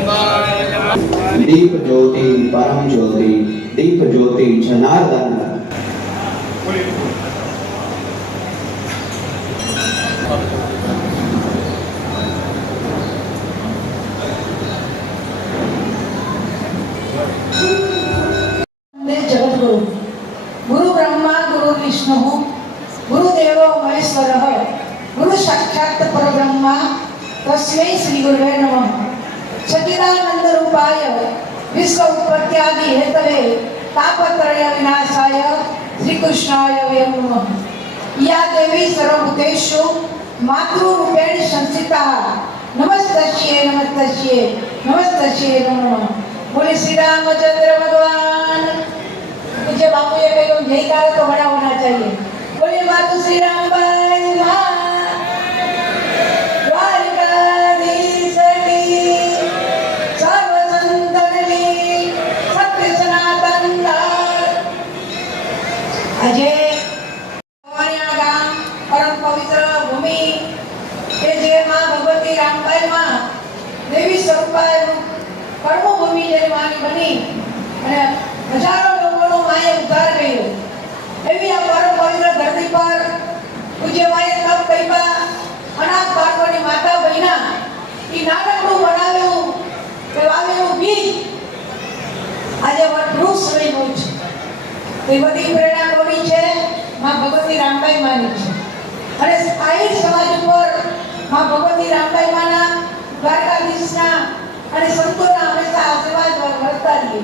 दीप ज्योति परम ज्योति दीप ज्योति जनार्दन। जगद्गुरु गुरु ब्रह्मा गुरु विष्णु गुरुदेवो महेश्वरः गुरु साक्षात् परब्रह्म तस्मै श्री गुरुवे नमः। सच्चिदानंद रूपाय विश्व उत्पत्त्यादि हेतवे तापत्रय विनाशाय श्री कृष्णाय वै नमः। या देवी सर्वभूतेषु मातृरूपेण संस्थिता नमस्तस्यै नमस्तस्यै नमस्तस्यै नमो नमः। बोले श्री रामचंद्र भगवान। मुझे बापू ये कहो जयकारा तो बड़ा होना चाहिए। बोले मातु श्री राम बाई मां द्वारकाधीश की सर्व संतन की सत्य सनातन अजय भवानिया गाम परम पवित्र भूमि के जे मां भगवती रामबाई मां देवी स्वरूपाय कर्मभूमि જેની માની બની અને હજારો લોકોનો માએ ઉદ્ધાર કર્યો એવી આ પરમ પવિત્ર ધરતી પર પૂજ્ય માએ તપ કર્યા અનાથ બાળકોની માતા બહેના એ નાનકડું બનાવેલું કે વાવેલું બીજ આજે વૃક્ષ બન્યું છે। એ બધી પ્રેરણા કોની છે? માં ભગવતી રામબાઈ માની છે। અને આહિર સમાજ ઉપર માં ભગવતી રામબાઈ માના દ્વારકાધીશના અને સંતોના હંમેશા આશીર્વાદ વર્તા રહીએ।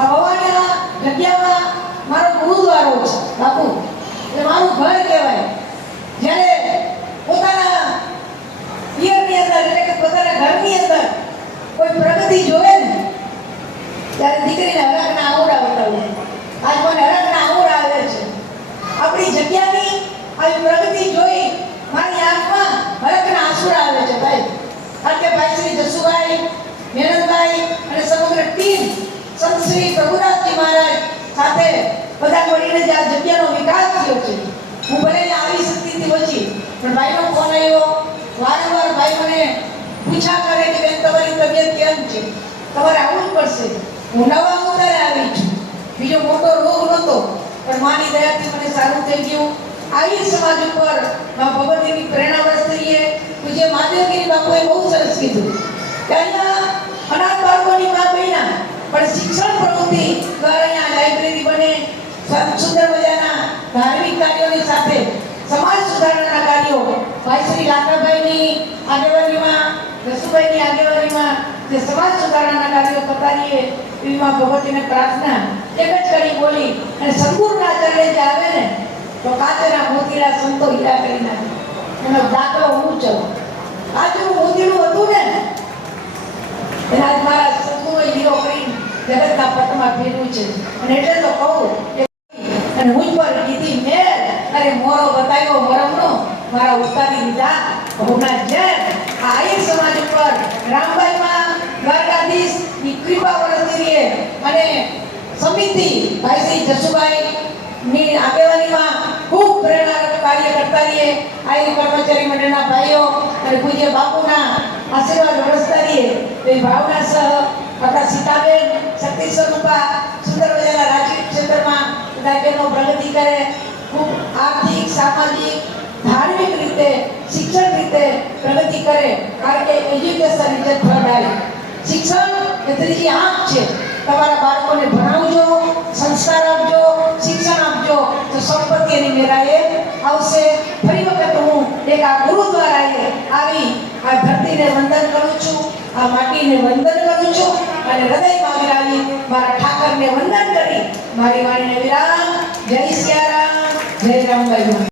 આ ભવાનીના જગ્યામાં મારો ગુરુદ્વારો છે બાપુ, એટલે મારું ઘર કહેવાય। જ્યારે પોતાના પિયરની અંદર એટલે કે પોતાના ઘરની અંદર કોઈ પ્રગતિ જોવે ને ત્યારે દીકરીને હરખના આંગુરા બતાવે। આજ મને હરખના આંગુરા આવે છે। આપણી જગ્યાની આવી પ્રગતિ જોઈ મારી આંખમાં હરખના આંસુરા આવે છે ભાઈ। કારણ કે ભાઈ શ્રી જસુભાઈ મેનનભાઈ અને સમગ્ર ટીમ સંત શ્રી પ્રભુરાજજી મહારાજ સાથે બધા મળીને જે આ જગ્યાનો વિકાસ થયો છે। હું ભલે આવી શકતી ઓછી પણ ભાઈનો ફોન આવ્યો, વારંવાર ભાઈ મને પૂછા કરે કે બેન તમારી તબિયત કેમ છે, તમારે આવવું જ પડશે। હું નવા અવતારે આવી છું, બીજો મોટો રોગ નહોતો પણ માની દયાથી મને સારું થઈ ગયું। આહિર સમાજ ઉપર મા ભગવતીની પ્રેરણા વરસતી રહીએ। પૂજ્ય મહાદેવગીરી બાપુએ બહુ સરસ કીધું કે અહીંયા અનાથ બાળકોની મા બહેના પણ શિક્ષણ પ્રવૃત્તિ દ્વારા અહીંયા લાઇબ્રેરી બને, સુંદર મજાના ધાર્મિક કાર્યોની સાથે સમાજ સુધારણાના કાર્યો ભાઈ શ્રી લાખાભાઈની આગેવાનીમાં, જસુભાઈની આગેવાનીમાં જે સમાજ સુધારણાના કાર્યો થતા રહીએ એવી મા ભગવતીને પ્રાર્થના એક જ કરી બોલી અને સદગુરુના ચરણે જે આવે ને તો કાચના મોતીડા સંતો હીરા કરી નાખે। એનો દાખલો હું છું। કાચનું મોતીડું હતું ને એના મારા સદગુરુએ હીરો કરી જગતના પટમાં ફેરવ્યું છે। અને એટલે તો કહું અને હું પર કીધી મેર અરે મોરો બતાવ્યો મરમનો મારા ઉતારી દીધા ભવના જેમ। આ આહિર સમાજ ઉપર રામબાઈમાં દ્વારકાધીશની કૃપા વરસતી રહીએ અને સમિતિ ભાઈ શ્રી જસુભાઈ ની આગેવાનીમાં ખૂબ પ્રેરણાદાયક કાર્ય કરતા રહીએ। આહિર કર્મચારી મંડળના ભાઈઓ અને પૂજ્ય બાપુના આશીર્વાદ વરસતા રહીએ। એ ભાવના સહ આપણા સીતાબેન શક્તિ સ્વરૂપા સુંદર મજાના રાજકીય ક્ષેત્રમાં બધા બહેનો પ્રગતિ કરે, ખૂબ આર્થિક સામાજિક ધાર્મિક રીતે શિક્ષણ રીતે પ્રગતિ કરે। કારણ કે એજ્યુકેશન ઇઝ થર્ડ આઈ। શિક્ષણ એ ત્રીજી આંખ છે। તમારા બાળકોને ભણાવજો, સંસ્કાર આપજો, શિક્ષણ આપજો તો સંપત્તિ એની મેળાએ આવશે। ફરી વખત હું એક આ ગુરુદ્વારાએ આવી આ ધરતીને વંદન કરું છું, આ માટીને વંદન કરું છું અને હૃદયમાં વિરાવી મારા ઠાકરને વંદન કરી મારી વાણીને વિરામ। જય સિયારામ, જય રામબાઈ।